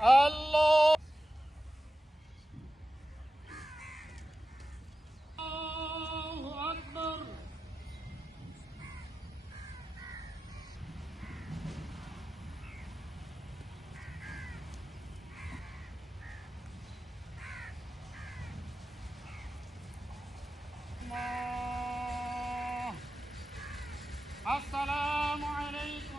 আল্লাহ আকবার। আসসালামু আলাইকুম।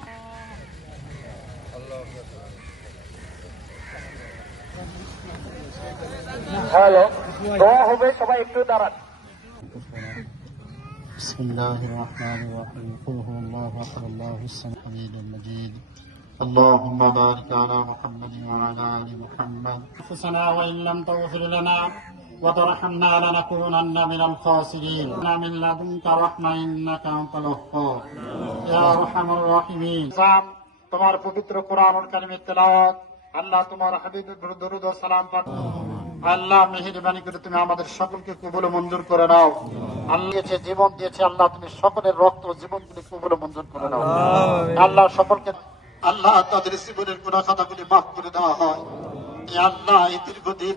হ্যালো, দোয়া হবে, সবাই একটু দাঁড়ান। بسم الله الرحمن الرحيم قل هو الله احد الله الصمد الحميد المجيد اللهم بارك على محمد وعلى ال محمد انفسنا وان لم تغفر لنا وترحمنا لنكونن من الخاسرين من لدنك رحمة انك انت الوهاب يا ارحم الراحمين তোমার পবিত্র কোরআনুল কারীমের তেলাওয়াত আল্লাহ তোমার হাবিবের দরুদ ও সালাম পাঠ আল্লাহ মেহেরবানি করে তুমি আমাদের সকলকে কবুল ও মঞ্জুর করে নাও। আল্লাহ জীবন দিয়েছে, আল্লাহ তুমি সকলের রক্ত জীবনগুলি কবুল ও মঞ্জুর করে নাও। আল্লাহ সকলকে আল্লাহ তাদের জীবনের গুনাহ খাতাগুলি মাফ করে দেওয়া হয়। আল্লাহ এই দীর্ঘদিন